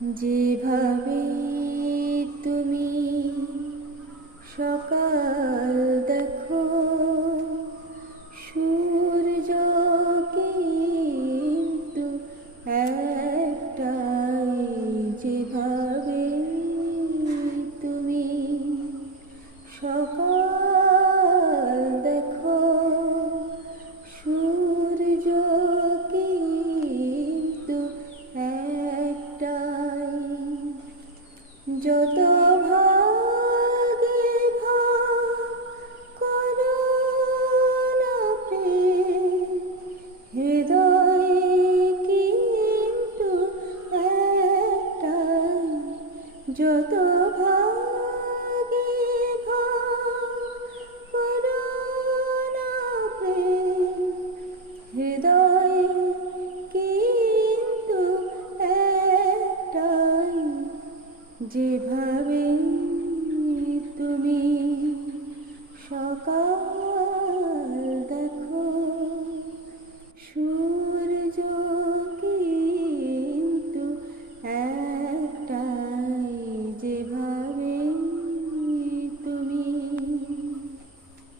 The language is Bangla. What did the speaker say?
যেভাবে তুমি সকাল দেখো, সূর্য কিন্তু একটাই। যেভাবে তুমি সকাল দেখো, সূর্য কিন্তু একটাই। যত ভাগে ভাগ করো না প্রেম, হৃদয় কিন্তু একটাই। যত ভাগে ভাগ করো না প্রেম, হৃদয় কিন্তু একটাই। যেভাবে